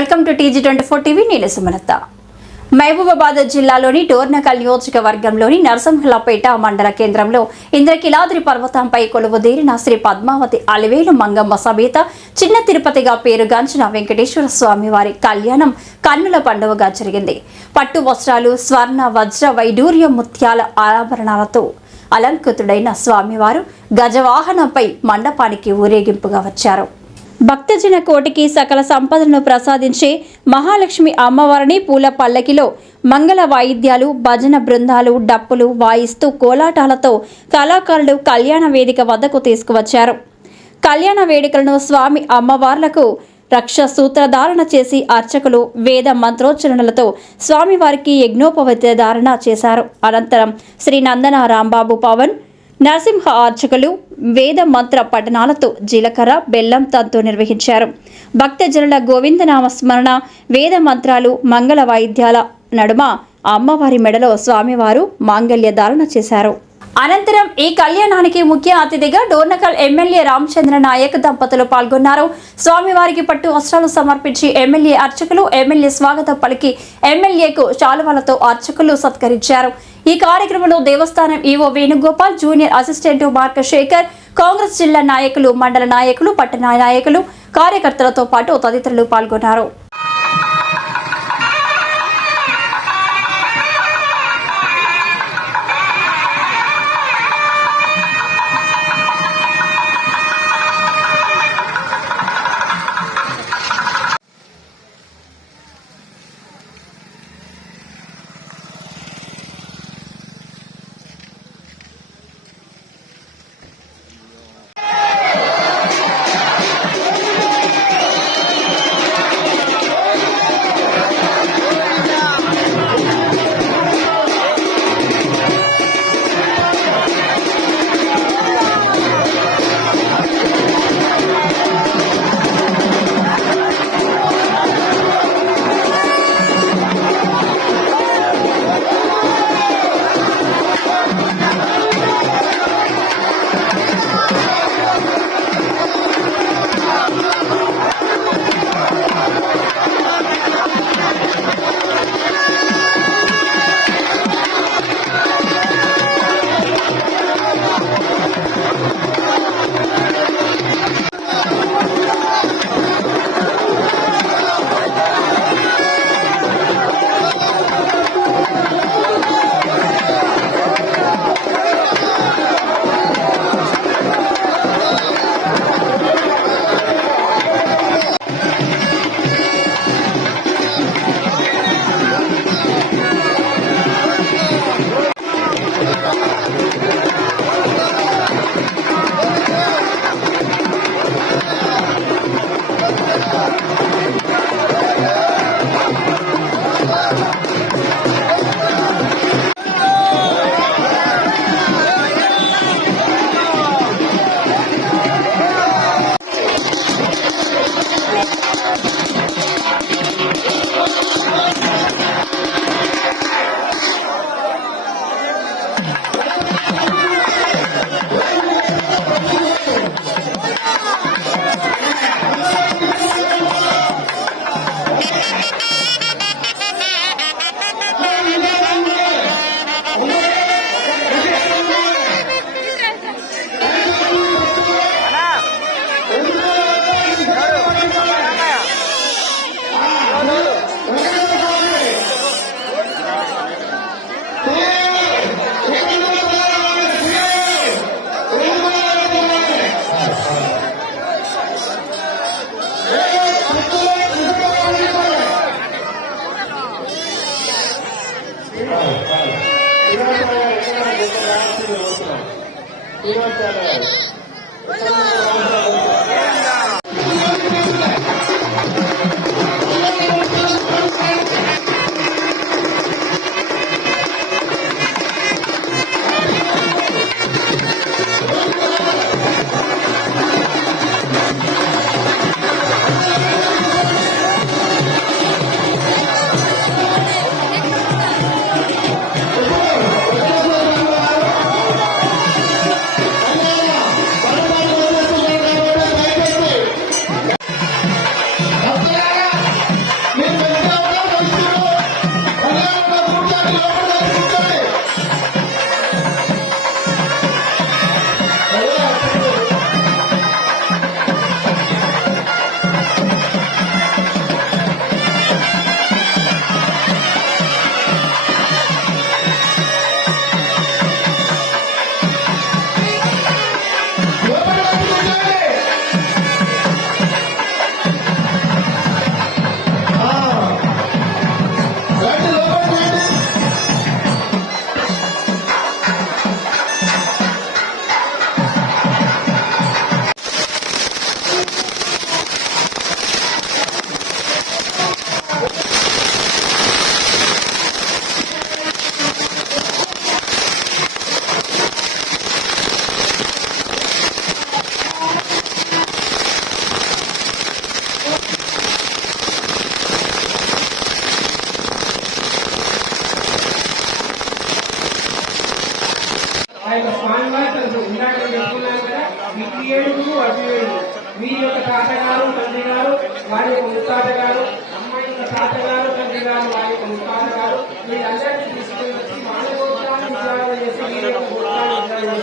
Welcome to TG24 TV. నేను సుమలత. మహబూబాబాద్ జిల్లాలోని డోర్నకల్ నియోజకవర్గంలోని నరసింహులపేట మండల కేంద్రంలో ఇంద్రకీలాద్రి పర్వతంపై కొలువుదీరిన శ్రీ పద్మావతి అలివేలు మంగమ్మ సమేత చిన్న తిరుపతిగా పేరుగాంచిన వెంకటేశ్వర స్వామి వారి కళ్యాణం కన్నుల పండుగగా జరిగింది. పట్టు వస్త్రాలు, స్వర్ణ, వజ్ర, వైడూర్య, ముత్యాల ఆభరణాలతో అలంకృతుడైన స్వామివారు గజవాహనంపై మండపానికి ఊరేగింపుగా వచ్చారు. భక్తజన కోటికి సకల సంపదలను ప్రసాదించే మహాలక్ష్మి అమ్మవారిని పూల పల్లకిలో మంగళ వాయిద్యాలు, భజన బృందాలు, డప్పులు వాయిస్తూ కోలాటాలతో కళాకారులు కళ్యాణ వేదిక వద్దకు తీసుకువచ్చారు. కళ్యాణ వేడుకలను స్వామి అమ్మవార్లకు రక్ష సూత్రధారణ చేసి అర్చకులు వేద మంత్రోచ్చరణలతో స్వామివారికి యజ్ఞోపవిత ధారణ చేశారు. అనంతరం శ్రీ నందన రాంబాబు పవన్ నరసింహ అర్చకులు వేద మంత్ర పఠనాలతో జీలకర్ర, బెల్లం తంతు నిర్వహించారు. భక్తజనుల గోవిందనామ స్మరణ, వేద మంత్రాలు, మంగళ వాయిద్యాల నడుమ అమ్మవారి మెడలో స్వామివారు మాంగళ్య ధారణ చేశారు. అనంతరం ఈ కళ్యాణానికి ముఖ్య అతిథిగా డోర్నకల్ ఎమ్మెల్యే రామచంద్ర నాయక్ దంపతులు పాల్గొన్నారు. స్వామివారికి పట్టు వస్త్రాలు సమర్పించి ఎమ్మెల్యే అర్చకులు ఎమ్మెల్యే స్వాగతం పలికి ఎమ్మెల్యేకు శాలువాలతో అర్చకులు సత్కరించారు. ఈ కార్యక్రమంలో దేవస్థానం ఈవో వేణుగోపాల్, జూనియర్ అసిస్టెంట్ మార్క శేఖర్, కాంగ్రెస్ జిల్లా నాయకులు, మండల నాయకులు, పట్టణ నాయకులు, కార్యకర్తలతో పాటు తదితరులు పాల్గొన్నారు. వారి ముత్తాత గారు, అమ్మాయి తాత గారు, తండ్రి గారు, వారి ముత్తాత గారు వీళ్ళందరినీ తీసుకుని వచ్చి మానవోత్తాన్ని విచారణ చేసి వీరి యొక్క గోత్రాన్ని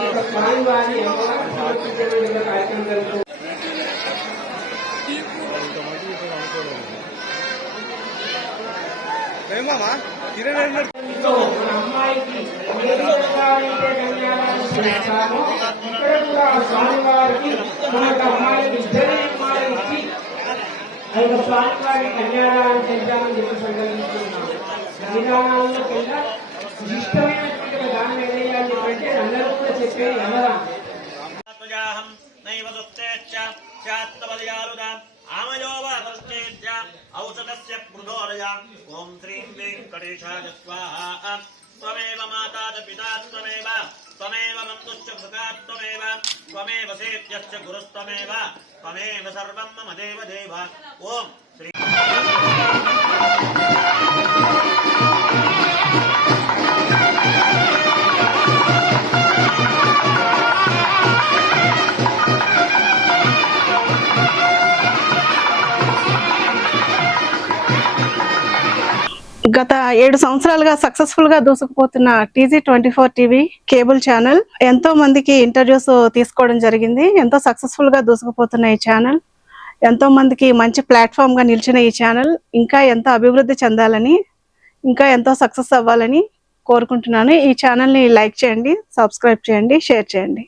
ఈ యొక్క స్వామి వారి అమ్మవారిని సమర్పించే విధంగా కార్యక్రమం జరుగుతుంది. మన అమ్మాయికి ఏ విధంగా అయితే కన్యాదానం చేస్తామో ఇక్కడ కూడా స్వామివారికి మన యొక్క అమ్మాయికి ఇద్దరు నిర్మాణం ఇచ్చి ఆ యొక్క స్వామివారికి కన్యాదానం చేద్దామని చెప్పి సంకల్పించుకున్నాము. విధానాల్లో కింద ఇష్టమైనటువంటి ఒక దానం ఏదైనా అంటే అందరూ కూడా చెప్పేది ఎవరా ఔషధస్య మృదోరయ ఓం శ్రీం వెంకటేశాయ స్వాహా త్వమేవ మాతా పితా త్వమేవ త్వమేవ బంధుశ్చ భృతా త్వమేవ త్వమేవ సేత్యశ్చ గురుస్త్వమేవ త్వమేవ సర్వం మమ దేవ దేవ ఓం శ్రీ గత 7 సంవత్సరాలుగా సక్సెస్ఫుల్ గా దూసుకుపోతున్న TG24 టీవీ కేబుల్ ఛానల్ ఎంతో మందికి ఇంటర్వ్యూస్ తీసుకోవడం జరిగింది. ఎంతో సక్సెస్ఫుల్ గా దూసుకుపోతున్న ఈ ఛానల్ ఎంతో మందికి మంచి ప్లాట్ఫామ్ గా నిలిచిన ఈ ఛానల్ ఇంకా ఎంతో అభివృద్ధి చెందాలని, ఇంకా ఎంతో సక్సెస్ అవ్వాలని కోరుకుంటున్నాను. ఈ ఛానల్ ని లైక్ చేయండి, సబ్స్క్రైబ్ చేయండి, షేర్ చేయండి.